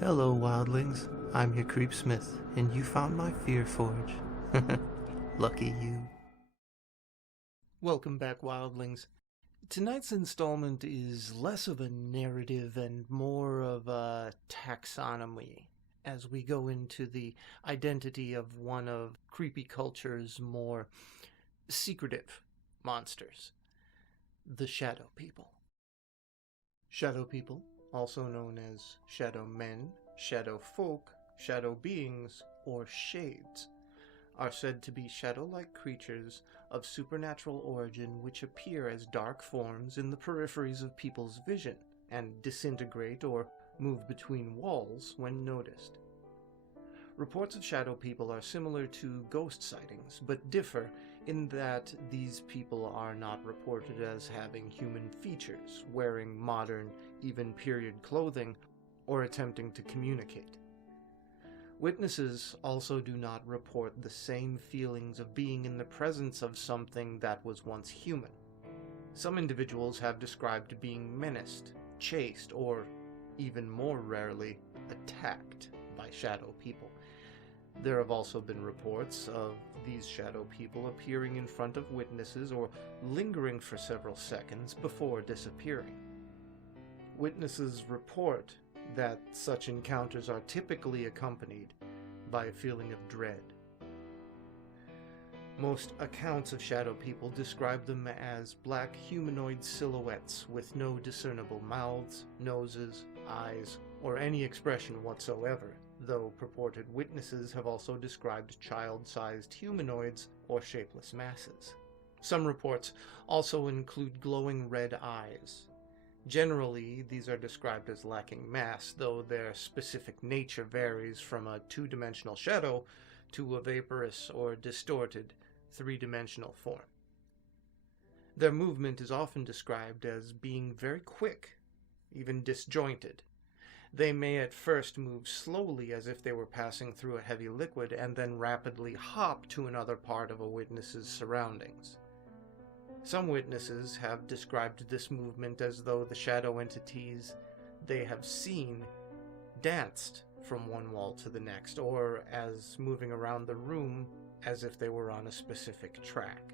Hello, wildlings. I'm your Creepsmith, and you found my Fear Forge. Lucky you. Welcome back, wildlings. Tonight's installment is less of a narrative and more of a taxonomy as we go into the identity of one of creepy culture's more secretive monsters, the Shadow People. Shadow People, also known as Shadow Men, Shadow Folk, Shadow Beings, or Shades, are said to be shadow-like creatures of supernatural origin which appear as dark forms in the peripheries of people's vision and disintegrate or move between walls when noticed. Reports of shadow people are similar to ghost sightings, but differ in that these people are not reported as having human features, wearing modern, even period clothing, or attempting to communicate. Witnesses also do not report the same feelings of being in the presence of something that was once human. Some individuals have described being menaced, chased, or, even more rarely, attacked by shadow people. There have also been reports of these shadow people appearing in front of witnesses or lingering for several seconds before disappearing. Witnesses report that such encounters are typically accompanied by a feeling of dread. Most accounts of shadow people describe them as black humanoid silhouettes with no discernible mouths, noses, eyes, or any expression whatsoever, though purported witnesses have also described child-sized humanoids or shapeless masses. Some reports also include glowing red eyes. Generally, these are described as lacking mass, though their specific nature varies from a two-dimensional shadow to a vaporous or distorted three-dimensional form. Their movement is often described as being very quick, even disjointed. They may at first move slowly as if they were passing through a heavy liquid and then rapidly hop to another part of a witness's surroundings. Some witnesses have described this movement as though the shadow entities they have seen danced from one wall to the next, or as moving around the room as if they were on a specific track.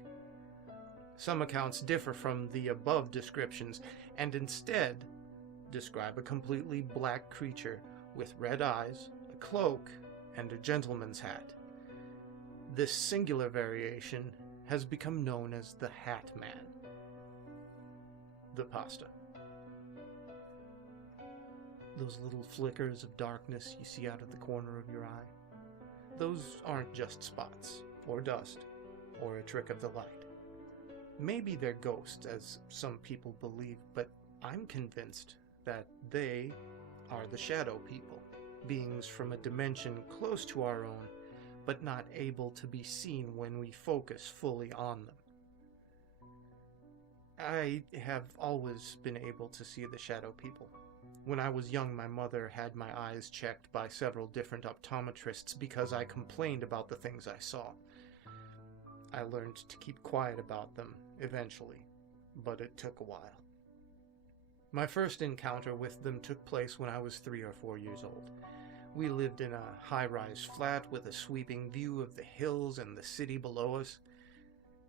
Some accounts differ from the above descriptions and instead describe a completely black creature with red eyes, a cloak, and a gentleman's hat. This singular variation has become known as the Hat Man. The pasta. Those little flickers of darkness you see out of the corner of your eye, those aren't just spots, or dust, or a trick of the light. Maybe they're ghosts, as some people believe, but I'm convinced that they are the shadow people, beings from a dimension close to our own, but not able to be seen when we focus fully on them. I have always been able to see the shadow people. When I was young, my mother had my eyes checked by several different optometrists because I complained about the things I saw. I learned to keep quiet about them eventually, but it took a while. My first encounter with them took place when I was 3 or 4 years old. We lived in a high-rise flat with a sweeping view of the hills and the city below us.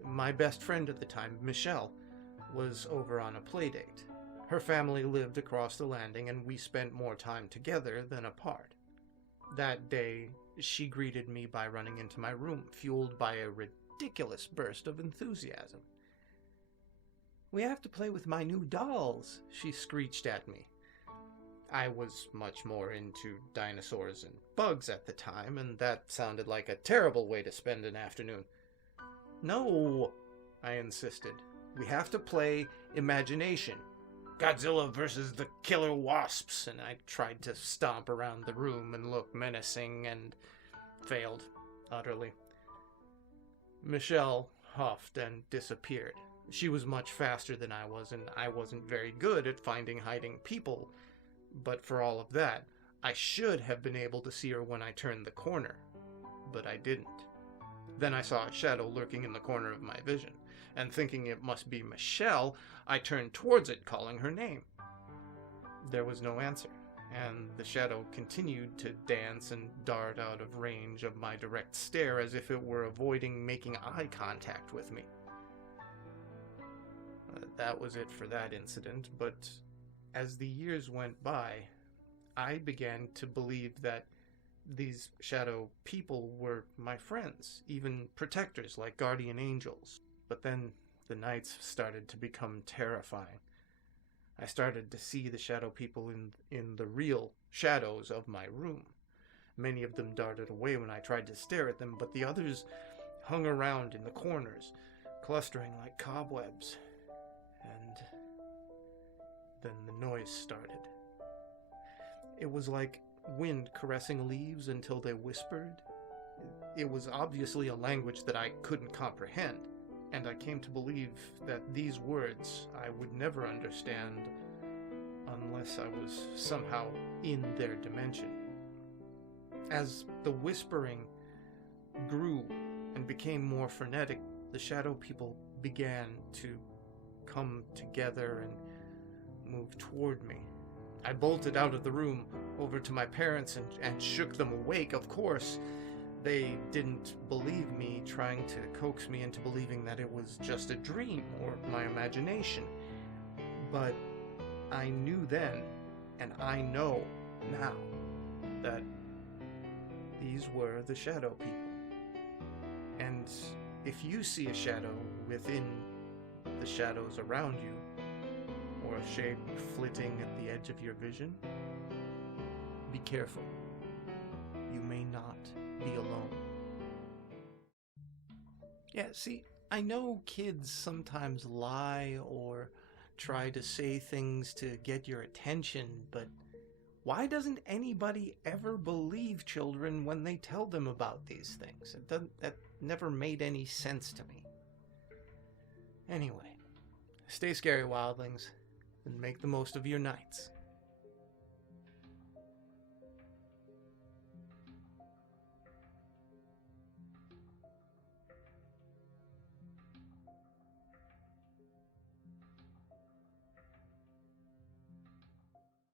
My best friend at the time, Michelle, was over on a playdate. Her family lived across the landing, and we spent more time together than apart. That day, she greeted me by running into my room, fueled by a ridiculous burst of enthusiasm. "We have to play with my new dolls," she screeched at me. I was much more into dinosaurs and bugs at the time, and that sounded like a terrible way to spend an afternoon. "No," I insisted. "We have to play imagination. Godzilla versus the killer wasps," and I tried to stomp around the room and look menacing and failed utterly. Michelle huffed and disappeared. She was much faster than I was, and I wasn't very good at finding hiding people. But for all of that, I should have been able to see her when I turned the corner. But I didn't. Then I saw a shadow lurking in the corner of my vision, and thinking it must be Michelle, I turned towards it, calling her name. There was no answer, and the shadow continued to dance and dart out of range of my direct stare as if it were avoiding making eye contact with me. That was it for that incident, but as the years went by, I began to believe that these shadow people were my friends, even protectors like guardian angels. But then the nights started to become terrifying. I started to see the shadow people in the real shadows of my room. Many of them darted away when I tried to stare at them, but the others hung around in the corners, clustering like cobwebs. And then the noise started. It was like wind caressing leaves until they whispered. It was obviously a language that I couldn't comprehend, and I came to believe that these words I would never understand unless I was somehow in their dimension. As the whispering grew and became more frenetic, the shadow people began to come together and move toward me. I bolted out of the room over to my parents and shook them awake. Of course, they didn't believe me, trying to coax me into believing that it was just a dream or my imagination. But I knew then, and I know now, that these were the shadow people. And if you see a shadow within the shadows around you, or a shape flitting at the edge of your vision, be careful. You may not be alone. Yeah, see, I know kids sometimes lie or try to say things to get your attention, but why doesn't anybody ever believe children when they tell them about these things? That never made any sense to me. Anyway, stay scary, wildlings, and make the most of your nights.